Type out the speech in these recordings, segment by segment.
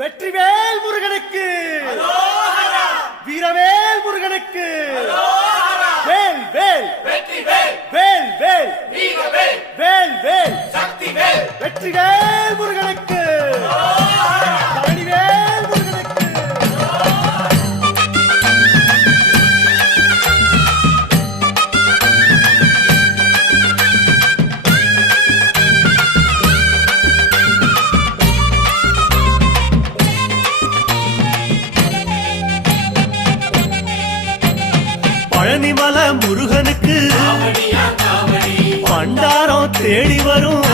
வெற்றிவேல் முருகனுக்கு, வீரவேல் முருகனுக்கு, வேல் வேல் வேல் வேல் வேல் வேல் வெற்றிவேல் முருகனுக்கு, பழனிவேல் முருகனுக்கு. பழனிமல முருகனுக்கு பண்டாரம் தேடி வரும்,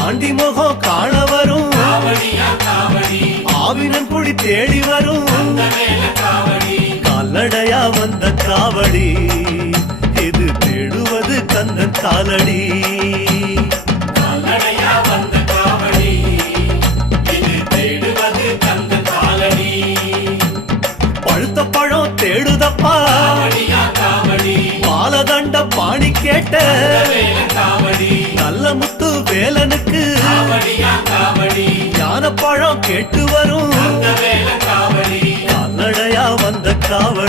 ஆண்டி முகம் காண வரும், ஆவினன் குடி தேடி வரும், கால்நடையா வந்த காவடி இது தேடுவது கந்தன் காலடி. பழுத்த பழம் தேடுதப்பா பாலதண்ட பாணி கேட்ட நல்ல முத்து வேலனுக்கு ஞான பழம் கேட்டு வரும், கால்நடையா வந்த காவடி.